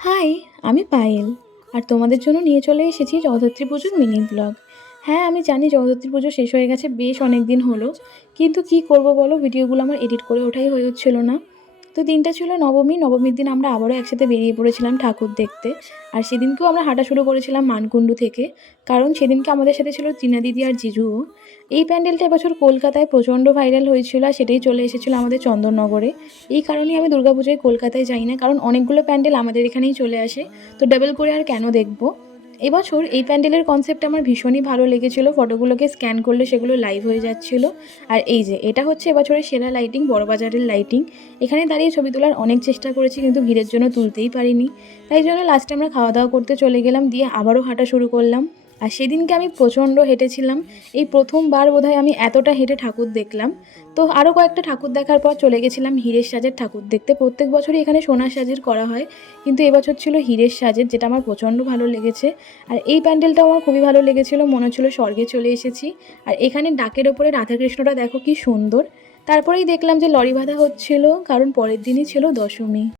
High, আমি পায়েল। আর তোমাদের জন্য নিয়ে চলে এসেছি জগদ্ধাত্রী পুজোর মিনি ব্লগ। হ্যাঁ, আমি জানি জগদ্ধাত্রী পুজো শেষ হয়ে গেছে, বেশ অনেক দিন হলো। কিন্তু কি করব বলো, ভিডিওগুলো আমার এডিট করে ওঠাই হয়ে হচ্ছিল না। তো দিনটা ছিল নবমী। নবমীর দিন আমরা আবারও একসাথে বেরিয়ে পড়েছিলাম ঠাকুর দেখতে। আর সেদিনকেও আমরা হাঁটা শুরু করেছিলাম মানকুণ্ডু থেকে, কারণ সেদিনকে আমাদের সাথে ছিল টিনা দিদি আর জিজুও। এই প্যান্ডেলটা এবছর কলকাতায় প্রচণ্ড ভাইরাল হয়েছিল, আর সেটাই চলে এসেছিলো আমাদের চন্দননগরে। এই কারণেই আমি দুর্গাপুজোয় কলকাতায় যাই না, কারণ অনেকগুলো প্যান্ডেল আমাদের এখানেই চলে আসে। তো ডাবল করে আর কেন দেখবো। এবছর এই প্যান্ডেলের কনসেপ্ট আমার ভীষণই ভালো লেগেছিল। ফটোগুলোকে স্ক্যান করলে সেগুলো লাইভ হয়ে যাচ্ছিল। আর এই যে এটা হচ্ছে এবছরের সেরা লাইটিং, বড়বাজারের লাইটিং। এখানে দাঁড়িয়ে ছবি তোলার অনেক চেষ্টা করেছি, কিন্তু ভিড়ের জন্য তুলতেই পারিনি। তাই জন্য লাস্টে আমরা খাওয়া দাওয়া করতে চলে গেলাম, দিয়ে আবারও হাঁটা শুরু করলাম। আর সেদিনকে আমি প্রচণ্ড হেঁটেছিলাম। এই প্রথমবার বোধহয় আমি এতটা হেঁটে ঠাকুর দেখলাম। তো আরও কয়েকটা ঠাকুর দেখার পর চলে গেছিলাম হীরের সাজের ঠাকুর দেখতে। প্রত্যেক বছরই এখানে সোনার সাজের করা হয়, কিন্তু এবছর ছিল হীরের সাজের, যেটা আমার প্রচণ্ড ভালো লেগেছে। আর এই প্যান্ডেলটাও আমার খুবই ভালো লেগেছিলো, মনে হচ্ছিলো স্বর্গে চলে এসেছি। আর এখানে ডাকের ওপরে রাধাকৃষ্ণটা দেখো কি সুন্দর। তারপরেই দেখলাম যে লরি বাঁধা হচ্ছিল, কারণ পরের দিনই ছিল দশমী।